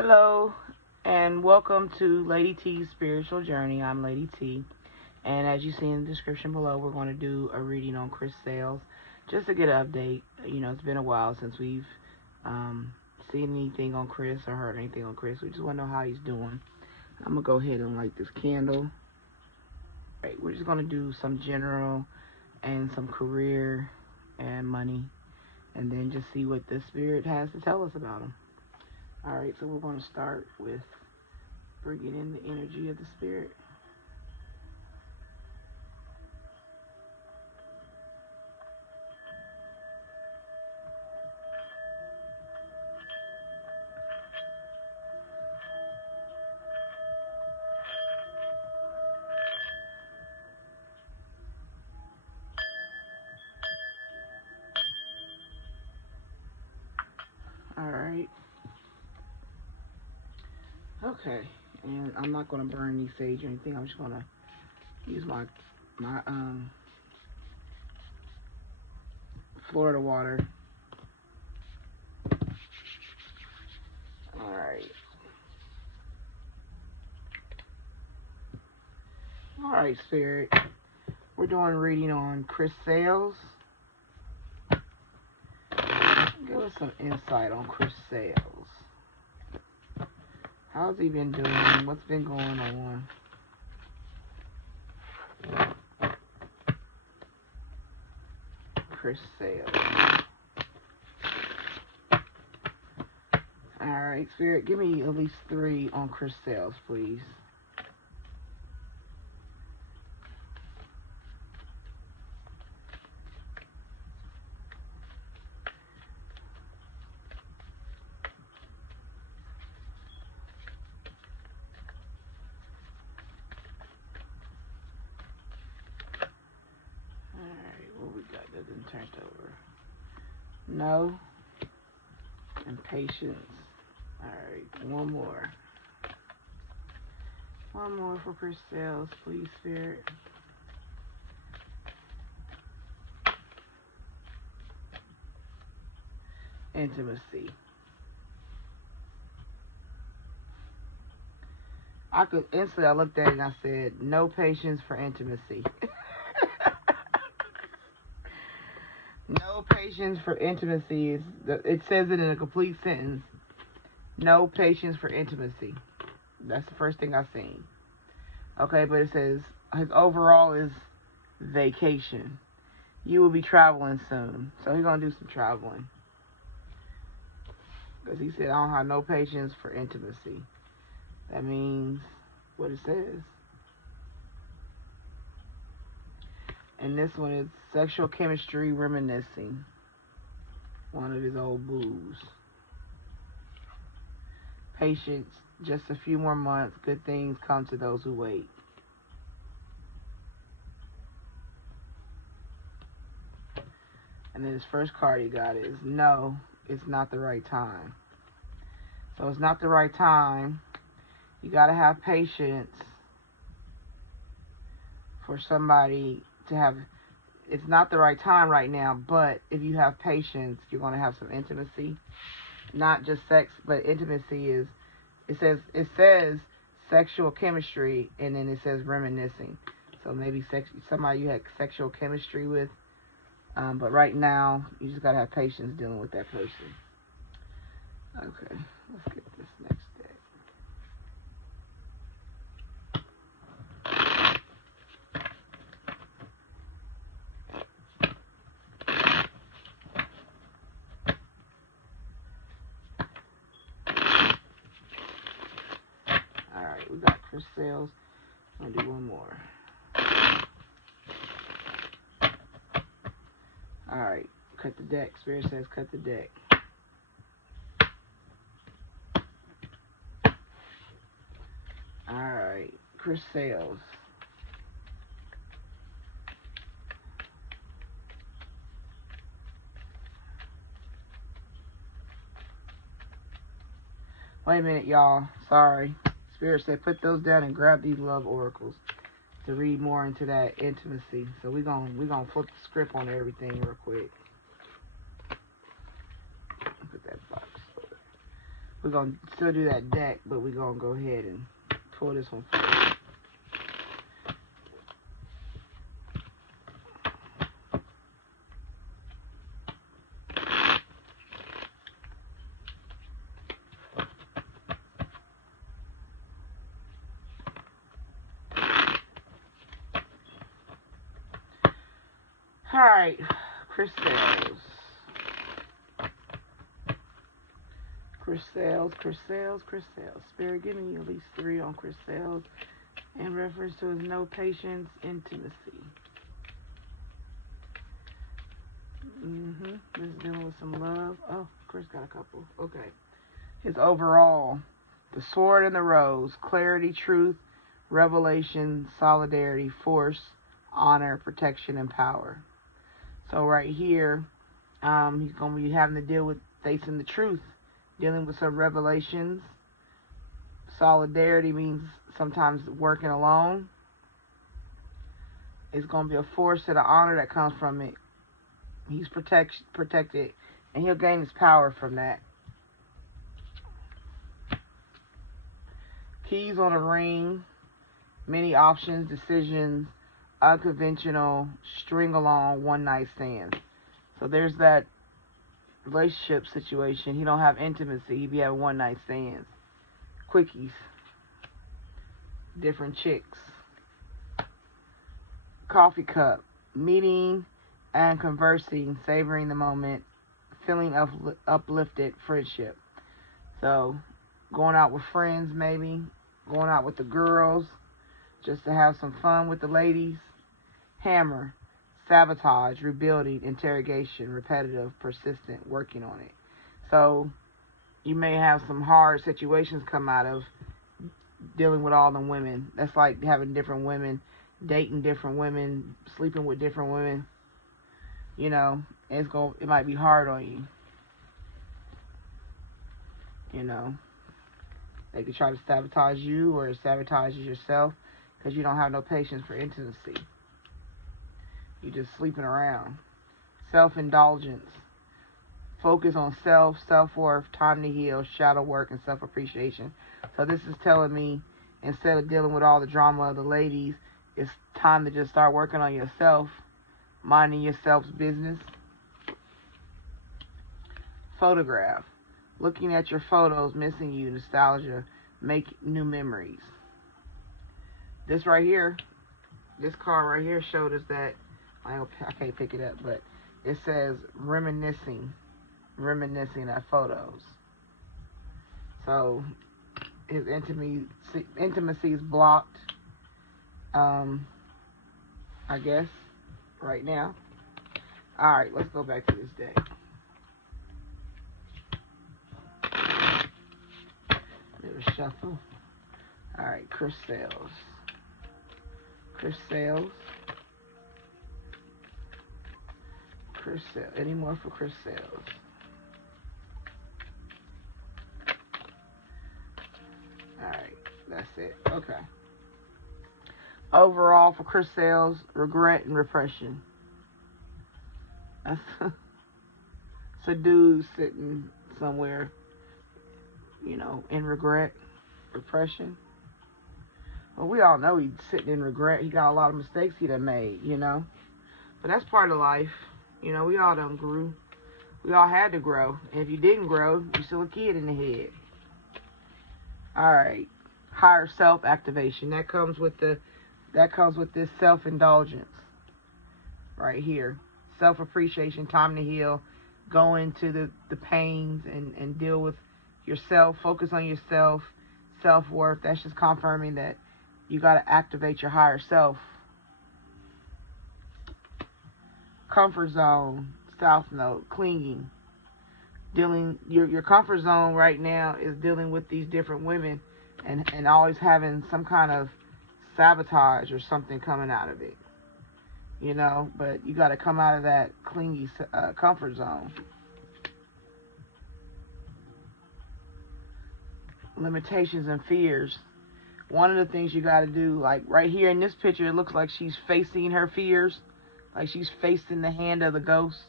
Hello, and welcome to Lady T's Spiritual Journey. I'm Lady T, and as you see in the description below, we're going to do a reading on Chris Sales, just to get an update. You know, it's been a while since we've seen anything on Chris or heard anything on Chris. We just want to know how he's doing. I'm going to go ahead and light this candle. Right, we're just going to do some general and some career and money, and then just see what the Spirit has to tell us about him. Alright, so we're going to start with bringing in the energy of the Spirit. Alright. Okay, and I'm not going to burn any sage or anything. I'm just going to use my Florida water. Alright. Alright, Spirit. We're doing a reading on Chris Sales. Give us some insight on Chris Sales. How's he been doing? What's been going on? Chris Sales. Alright, Spirit, give me at least 3 on Chris Sales, please. Alright, what we got that didn't turn over? No. And patience. Alright, one more. One more for Chris Sales, please, Spirit. Intimacy. I looked at it and I said, no patience for intimacy. No patience for intimacy. It says it in a complete sentence. No patience for intimacy. That's the first thing I've seen. Okay, but it says his overall is vacation. You will be traveling soon. So he's going to do some traveling. Because he said, I don't have no patience for intimacy. That means what it says. And this one is sexual chemistry reminiscing. One of his old boos. Patience, just a few more months. Good things come to those who wait. And then his first card he got is no, it's not the right time. So it's not the right time. You got to have patience for somebody to have. It's not the right time right now, but if you have patience, you're going to have some intimacy. Not just sex, but intimacy is, it says sexual chemistry, and then it says reminiscing. So maybe somebody you had sexual chemistry with, but right now, you just got to have patience dealing with that person. Okay, let's get this next deck. Alright, we got Chris Sales. I'm going to do one more. Alright, cut the deck. Spirit says cut the deck. Alright, Chris Sales. Wait a minute, y'all. Sorry. Spirit said put those down and grab these love oracles to read more into that intimacy. So we're gonna flip the script on everything real quick. Put that box over. We're going to still do that deck, but we're going to go ahead and pull this one first. Alright, crystals. Crystals. Spirit, give me at least 3 on crystals in reference to his no patience, intimacy. This is dealing with some love. Oh, Chris got a couple. Okay. His overall, the sword and the rose, clarity, truth, revelation, solidarity, force, honor, protection, and power. So right here, he's going to be having to deal with facing the truth, dealing with some revelations. Solidarity means sometimes working alone. It's going to be a force and an honor that comes from it. He's protected, and he'll gain his power from that. Keys on a ring, many options, decisions, unconventional, string along, one night stands. So there's that relationship situation. He don't have intimacy. He be having one night stands. Quickies. Different chicks. Coffee cup. Meeting and conversing, savoring the moment, feeling uplifted, friendship. So going out with friends maybe. Going out with the girls. Just to have some fun with the ladies. Hammer. Sabotage, rebuilding, interrogation, repetitive, persistent, working on it. So you may have some hard situations come out of dealing with all them women. That's like having different women, dating different women, sleeping with different women. You know, it might be hard on you. You know, they could try to sabotage you or sabotage yourself because you don't have no patience for intimacy. You're just sleeping around. Self-indulgence. Focus on self-worth, time to heal, shadow work, and self-appreciation. So this is telling me, instead of dealing with all the drama of the ladies, it's time to just start working on yourself, minding yourself's business. Photograph. Looking at your photos, missing you, nostalgia, make new memories. This right here, this card right here showed us that, I can't pick it up, but it says reminiscing at photos. So his intimacy is blocked, I guess, right now. All right, let's go back to this day. Little shuffle. All right, crystals. Any more for crystals? Alright, that's it. Okay. Overall for crystals, regret and repression. That's a dude sitting somewhere, you know, in regret, repression. Well, we all know he's sitting in regret. He got a lot of mistakes he done made, you know. But that's part of life. You know, we all done grew. We all had to grow. And if you didn't grow, you're still a kid in the head. Alright. Higher self activation. That comes with this self-indulgence. Right here. Self-appreciation, time to heal. Go into the pains and deal with yourself. Focus on yourself. Self-worth. That's just confirming that you got to activate your higher self. Comfort zone, south node, clinging. Your comfort zone right now is dealing with these different women and always having some kind of sabotage or something coming out of it. You know, but you got to come out of that clingy comfort zone. Limitations and fears. One of the things you got to do, like right here in this picture, it looks like she's facing her fears. Like she's facing the hand of the ghost.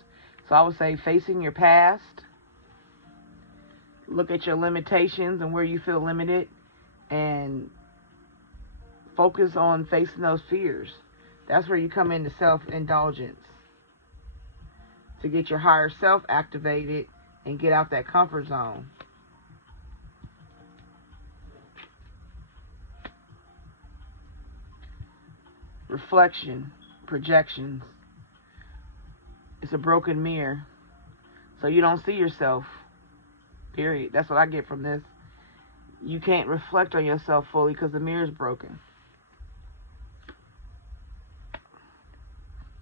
So I would say facing your past. Look at your limitations and where you feel limited, and focus on facing those fears. That's where you come into self-indulgence, to get your higher self activated and get out that comfort zone. Reflection, projections. It's a broken mirror, so you don't see yourself, period. That's what I get from this. You can't reflect on yourself fully because the mirror is broken.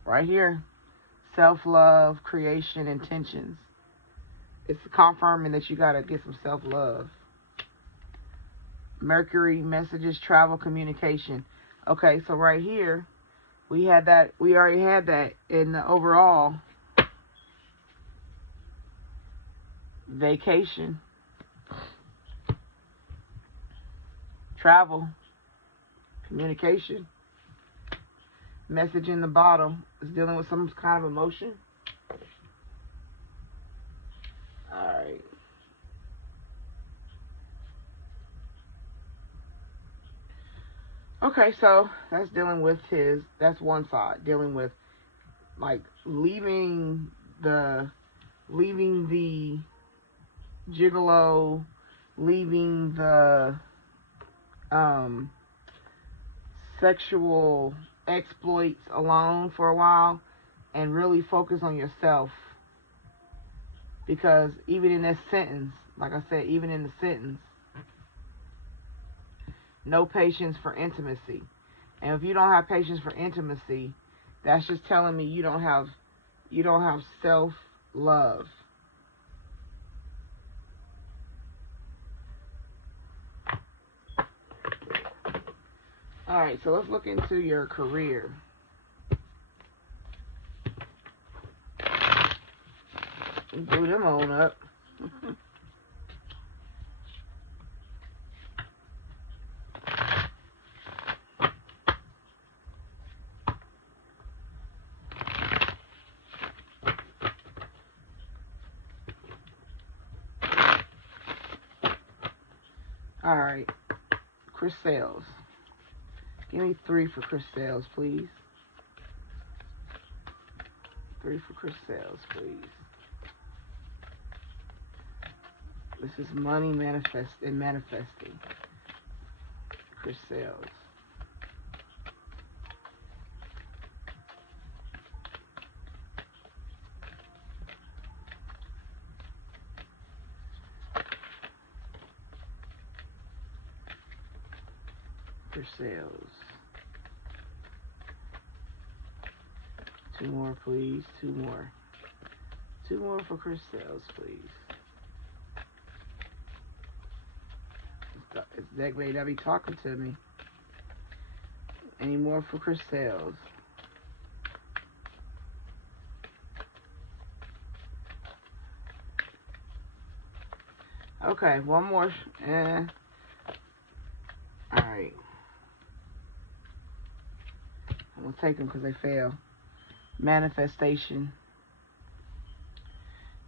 Right here, self-love, creation, intentions. It's confirming that you got to get some self-love. Mercury, messages, travel, communication. Okay, so right here, we had that. We already had that in the overall. Vacation, travel, communication. Message in the bottom is dealing with some kind of emotion. Alright. Okay, so that's dealing with that's one side. Dealing with, like, leaving the gigolo, leaving the sexual exploits alone for a while and really focus on yourself. Because even in this sentence, like I said, even in the sentence, no patience for intimacy. And if you don't have patience for intimacy, that's just telling me you don't have self-love. All right, so let's look into your career. Do them on up. All right, Chris Sales. Give me 3 for Chris Sales, please. 3 for Chris Sales, please. This is money manifesting. Chris Sales. Chris Sales. 2 more, please. 2 more. 2 more for Chris Sales, please. It's that way that be talking to me. Any more for Chris Sales? Okay, one more. Alright. I'm going to take them because they fail. Manifestation.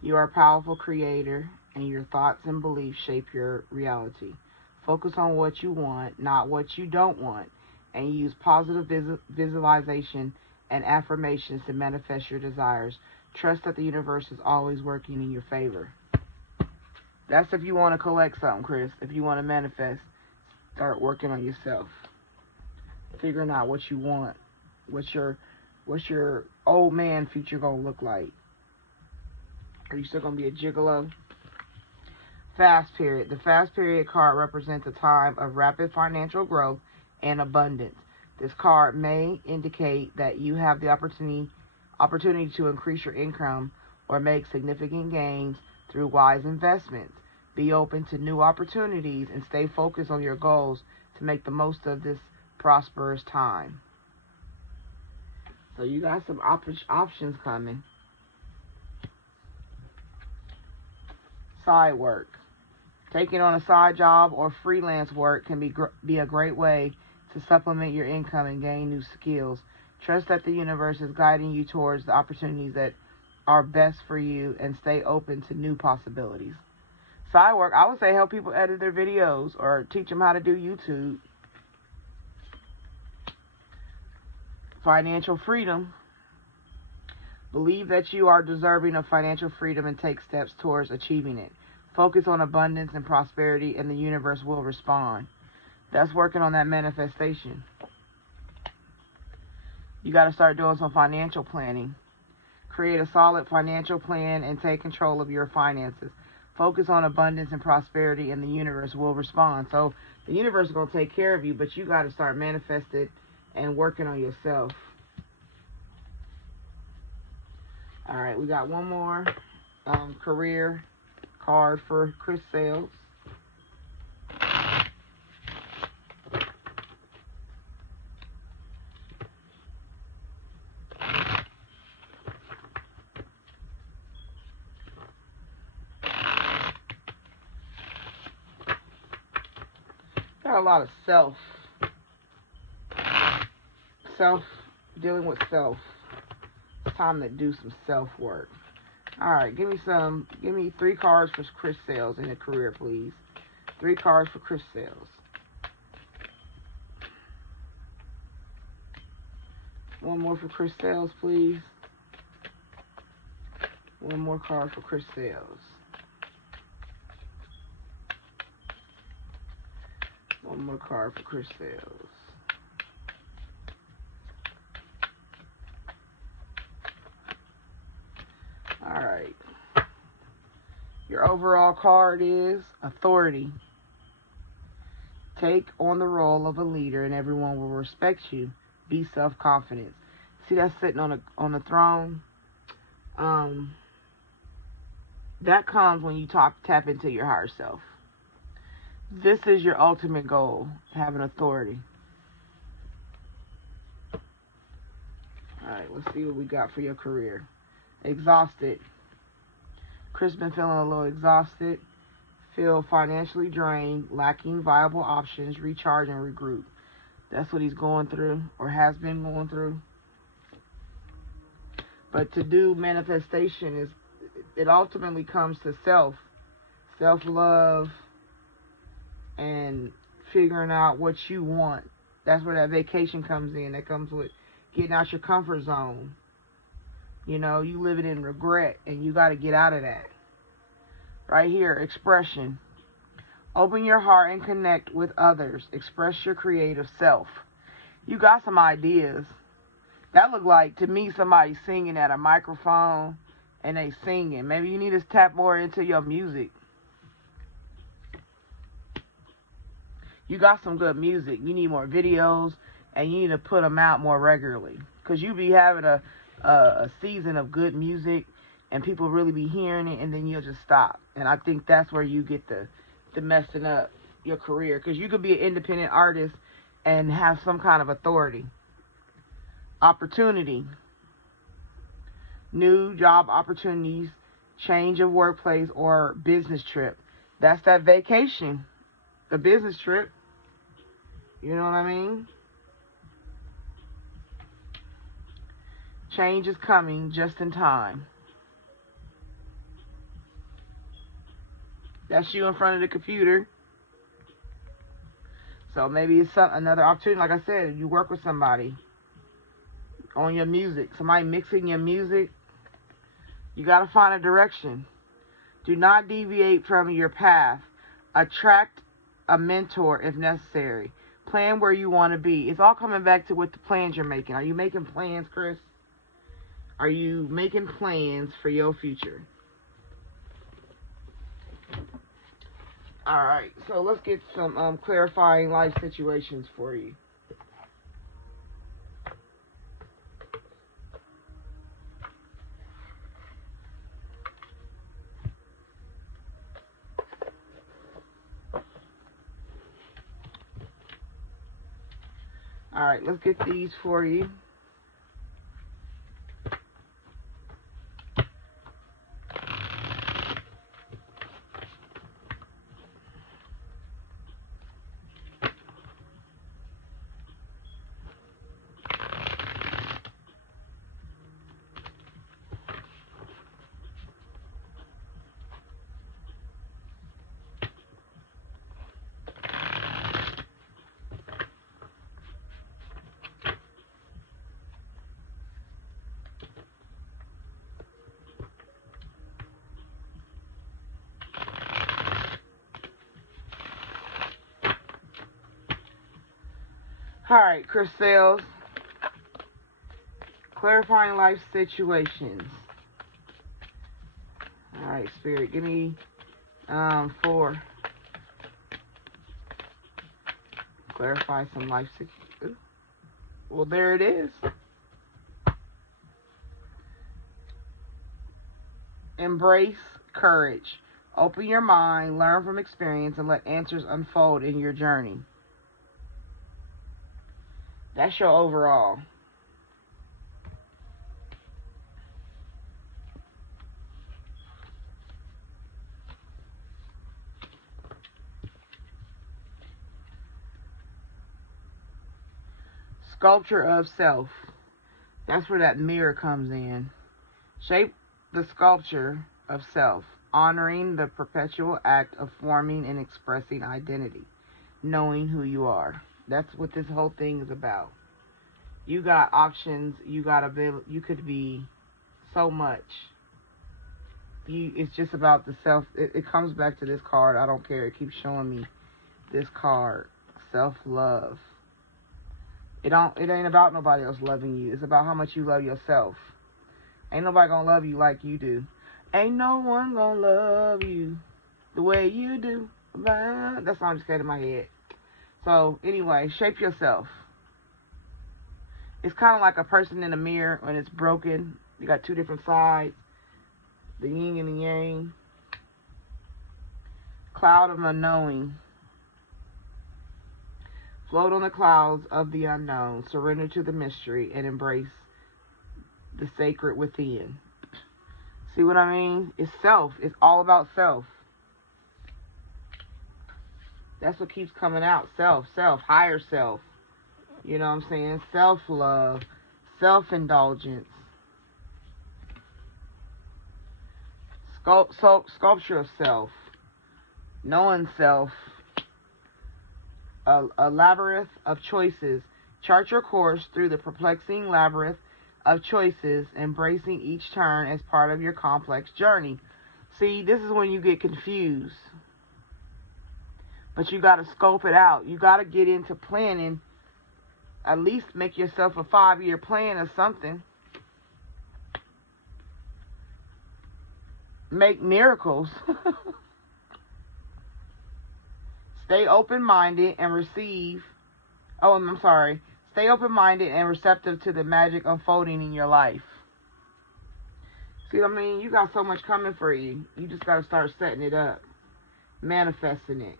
You are a powerful creator, and your thoughts and beliefs shape your reality. Focus on what you want, not what you don't want, and use positive visualization and affirmations to manifest your desires. Trust that the universe is always working in your favor. That's if you want to collect something, Chris. If you want to manifest, start working on yourself. Figuring out what you want. What's your old man future gonna look like? Are you still gonna be a gigolo? Fast period. The fast period card represents a time of rapid financial growth and abundance. This card may indicate that you have the opportunity to increase your income or make significant gains through wise investments. Be open to new opportunities and stay focused on your goals to make the most of this prosperous time. So you got some options coming. Side work. Taking on a side job or freelance work can be a great way to supplement your income and gain new skills. Trust that the universe is guiding you towards the opportunities that are best for you and stay open to new possibilities. Side work, I would say help people edit their videos or teach them how to do YouTube. Financial freedom. Believe that you are deserving of financial freedom and take steps towards achieving it. Focus on abundance and prosperity, and the universe will respond. That's working on that manifestation. You got to start doing some financial planning. Create a solid financial plan and take control of your finances. Focus on abundance and prosperity, and the universe will respond. So the universe is going to take care of you, but you got to start manifesting and working on yourself. All right, we got one more career card for Chris Sales. Got a lot of dealing with self. It's time to do some self work. All right, give me 3 cards for Chris Sales in the career, please. 3 cards for Chris Sales. One more for Chris Sales, please. One more card for Chris Sales. One more card for Chris Sales. All right. Your overall card is authority. Take on the role of a leader and everyone will respect you. Be self-confident. See, that's sitting on a throne. That comes when you tap into your higher self. This is your ultimate goal, having authority. All right, let's see what we got for your career. Exhausted. Chris been feeling a little exhausted. Feel financially drained, lacking viable options, recharge and regroup. That's what he's going through or has been going through. But to do manifestation, it ultimately comes to self-love, and figuring out what you want. That's where that vacation comes in. That comes with getting out your comfort zone. You know, you living in regret, and you got to get out of that. Right here, expression. Open your heart and connect with others. Express your creative self. You got some ideas. That look like, to me, somebody singing at a microphone, and they singing. Maybe you need to tap more into your music. You got some good music. You need more videos, and you need to put them out more regularly. Because you be having a season of good music, and people really be hearing it, and then you'll just stop. And I think that's where you get the messing up your career. Because you could be an independent artist and have some kind of authority. Opportunity. New job opportunities, change of workplace, or business trip. That's that vacation. The business trip. You know what I mean? Change is coming just in time. That's you in front of the computer. So maybe it's another opportunity. Like I said, you work with somebody on your music. Somebody mixing your music. You got to find a direction. Do not deviate from your path. Attract a mentor if necessary. Plan where you want to be. It's all coming back to what the plans you're making. Are you making plans, Chris? Are you making plans for your future? All right, so let's get some clarifying life situations for you. All right, let's get these for you. Alright, Chris Sales. Clarifying life situations. Alright, Spirit, give me 4. Clarify some life situations. Well, there it is. Embrace courage. Open your mind, learn from experience, and let answers unfold in your journey. That's your overall. Sculpture of self. That's where that mirror comes in. Shape the sculpture of self, honoring the perpetual act of forming and expressing identity, knowing who you are. That's what this whole thing is about. You got options. You could be so much. It's just about the self. It comes back to this card. I don't care. It keeps showing me this card. Self-love. It ain't about nobody else loving you. It's about how much you love yourself. Ain't nobody gonna love you like you do. Ain't no one gonna love you the way you do. That song just came in my head. So anyway, shape yourself. It's kind of like a person in a mirror when it's broken. You got two different sides, the yin and the yang. Cloud of unknowing. Float on the clouds of the unknown. Surrender to the mystery and embrace the sacred within. See what I mean? It's self. It's all about self. That's what keeps coming out. Self, higher self. You know what I'm saying? Self-love, self-indulgence. Sculpture of self. Knowing self. A labyrinth of choices. Chart your course through the perplexing labyrinth of choices, embracing each turn as part of your complex journey. See, this is when you get confused. But you got to scope it out. You got to get into planning. At least make yourself a 5-year plan or something. Make miracles. Stay open-minded and receive. Oh, I'm sorry. Stay open-minded and receptive to the magic unfolding in your life. See what I mean? You got so much coming for you. You just got to start setting it up. Manifesting it.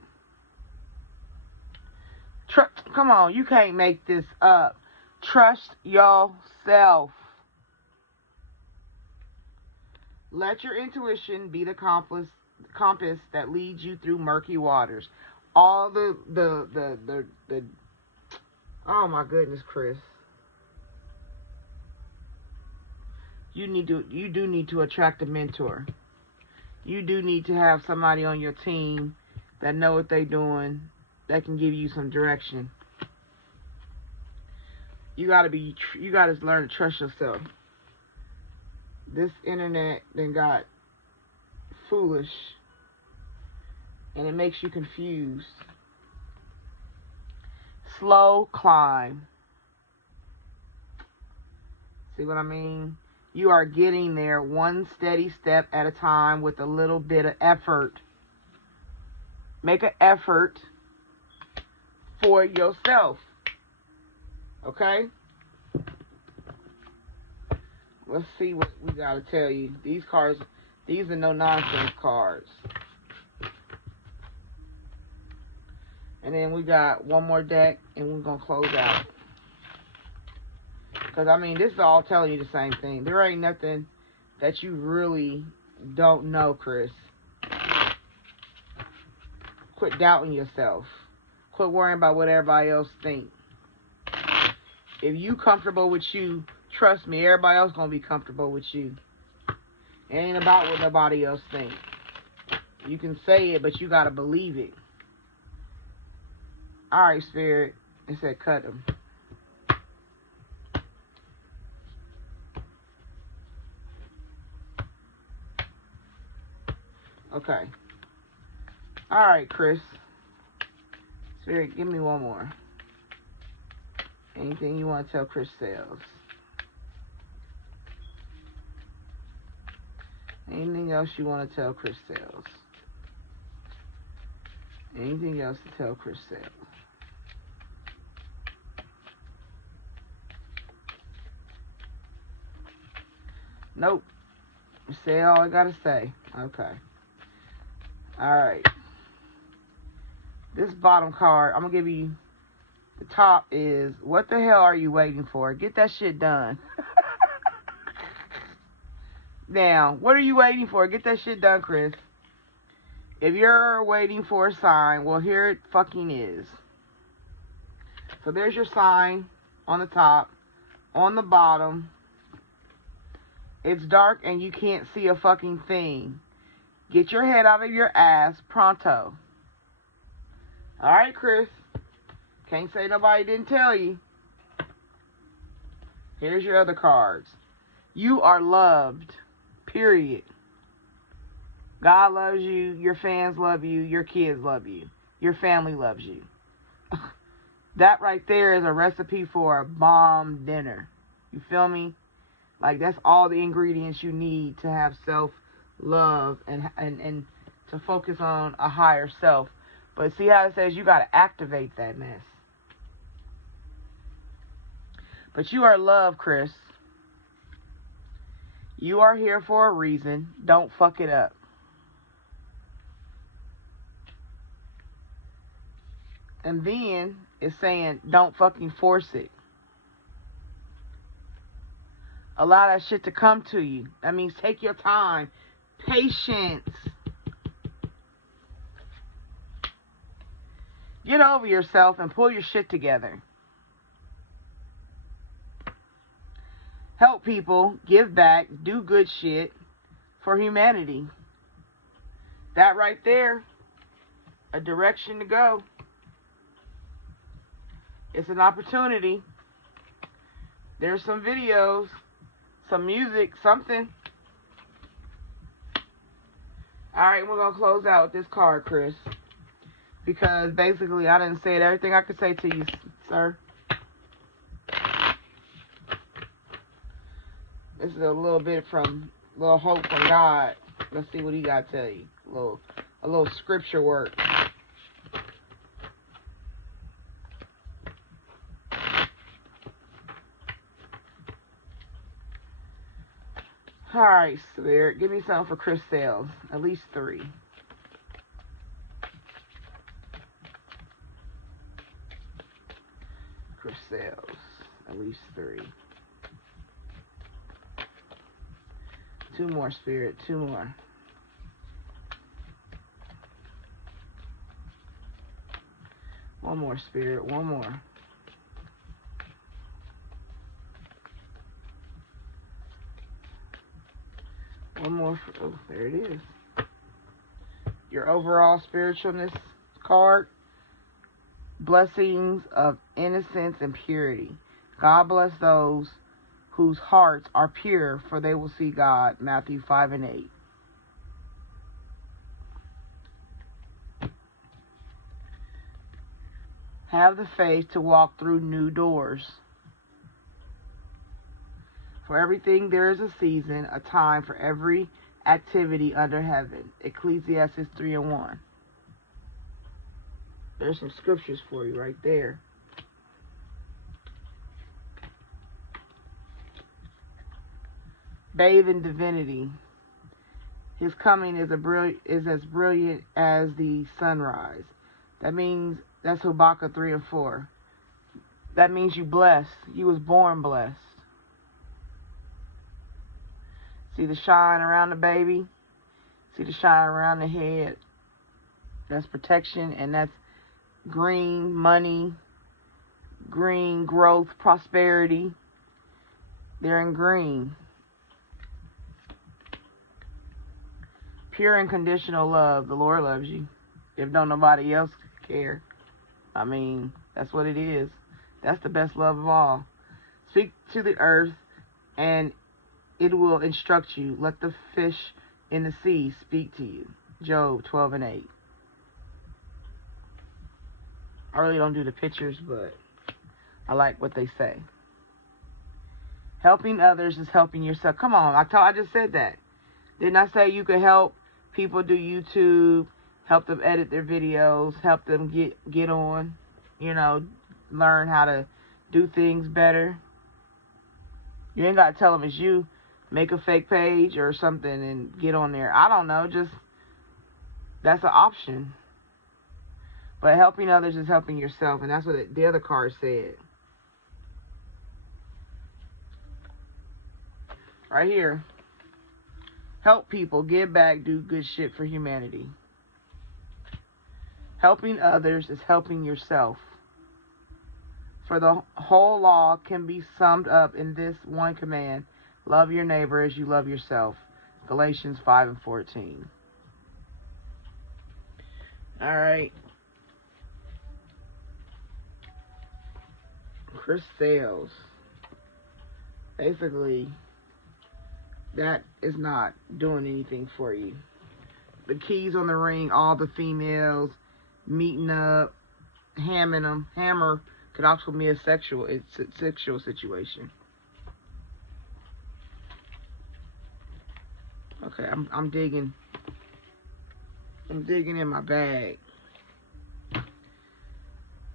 Come on, you can't make this up. Trust yourself. Let your intuition be the compass that leads you through murky waters. All the oh my goodness, Chris. You do need to attract a mentor. You do need to have somebody on your team that know what they're doing, that can give you some direction. You gotta learn to trust yourself. This internet then got foolish, and it makes you confused. Slow climb. See what I mean? You are getting there one steady step at a time with a little bit of effort. Make an effort for yourself. Okay? Let's see what we got to tell you. These cards, these are no nonsense cards. And then we got one more deck, and we're going to close out. Because, I mean, this is all telling you the same thing. There ain't nothing that you really don't know, Chris. Quit doubting yourself. Quit worrying about what everybody else thinks. If you comfortable with you, trust me, everybody else going to be comfortable with you. It ain't about what nobody else thinks. You can say it, but you got to believe it. All right, Spirit. It said cut them. Okay. All right, Chris. Spirit, give me one more. Anything you want to tell Chris Sales? Anything else you want to tell Chris Sales? Anything else to tell Chris Sales? Nope. Say all I gotta say. Okay. Alright. This bottom card, I'm gonna give you, the top is, what the hell are you waiting for? Get that shit done. Now, what are you waiting for? Get that shit done, Chris. If you're waiting for a sign, well, here it fucking is. So there's your sign on the top. On the bottom, it's dark and you can't see a fucking thing. Get your head out of your ass pronto. Alright, Chris. Can't say nobody didn't tell you. Here's your other cards. You are loved. Period. God loves you. Your fans love you. Your kids love you. Your family loves you. That right there is a recipe for a bomb dinner. You feel me? Like, that's all the ingredients you need to have self-love and to focus on a higher self. But see how it says you got to activate that mess. But you are loved, Chris. You are here for a reason. Don't fuck it up. And then it's saying, don't fucking force it. Allow that shit to come to you. That means take your time. Patience. Get over yourself and pull your shit together. Help people. Give back. Do good shit for humanity. That right there, a direction to go. It's an opportunity. There's some videos, some music, something. Alright, we're going to close out with this card, Chris. Because basically I didn't say everything I could say to you, sir. This is a little bit from, a little hope from God. Let's see what he got to tell you. A little scripture work. Alright, Spirit. Give me something for Chris Sales. At least 3. Chris Sales. At least 3. 2 more, Spirit. 2 more. One more, Spirit. 1 more. One more. Oh, there it is. Your overall spiritualness card. Blessings of innocence and purity. God bless those whose hearts are pure, for they will see God. Matthew 5 and 8. Have the faith to walk through new doors. For everything there is a season, a time for every activity under heaven. Ecclesiastes 3 and 1. There's some scriptures for you right there. Bathe in divinity. His coming is as brilliant as the sunrise. That means, that's Habakkuk 3 and 4. That means you blessed. You was born blessed. See the shine around the baby? See the shine around the head? That's protection, and that's green money, green growth, prosperity. They're in green. Pure and conditional love. The Lord loves you. If don't nobody else care. I mean, that's what it is. That's the best love of all. Speak to the earth, and it will instruct you. Let the fish in the sea speak to you. Job 12 and 8. I really don't do the pictures, but I like what they say. Helping others is helping yourself. Come on, I just said that. Didn't I say you could help people do YouTube, help them edit their videos, help them get on, learn how to do things better? You ain't got to tell them it's you. Make a fake page or something and get on there. I don't know, just that's an option. But helping others is helping yourself, and that's what the other card said. Right here. Help people, give back, do good shit for humanity. Helping others is helping yourself. For the whole law can be summed up in this one command: love your neighbor as you love yourself. Galatians 5:14. All right. Chris Sales. Basically, that is not doing anything for you. The keys on the ring, all the females meeting up, hamming them. Hammer could also be a sexual situation. Okay, I'm digging in my bag.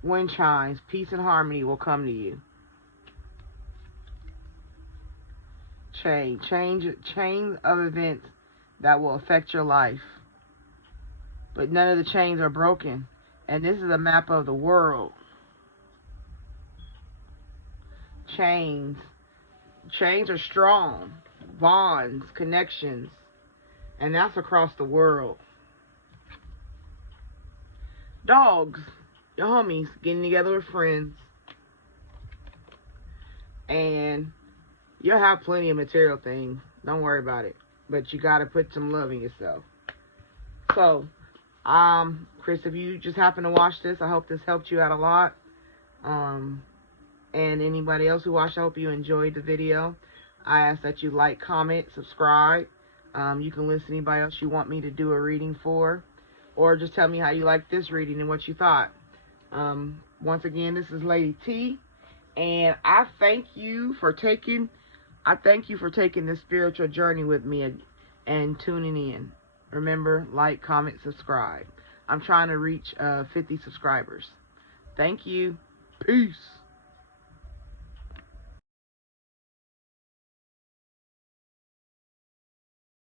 Wind chimes, peace and harmony will come to you. Chain of events that will affect your life. But none of the chains are broken. And this is a map of the world. Chains are strong. Bonds, connections. And that's across the world. Dogs, your homies, getting together with friends. And you'll have plenty of material things. Don't worry about it. But you got to put some love in yourself. So, Chris, if you just happen to watch this, I hope this helped you out a lot. And anybody else who watched, I hope you enjoyed the video. I ask that you like, comment, subscribe. You can listen to anybody else you want me to do a reading for. Or just tell me how you like this reading and what you thought. Once again, this is Lady T. And I thank you for taking this spiritual journey with me and tuning in. Remember, like, comment, subscribe. I'm trying to reach 50 subscribers. Thank you. Peace.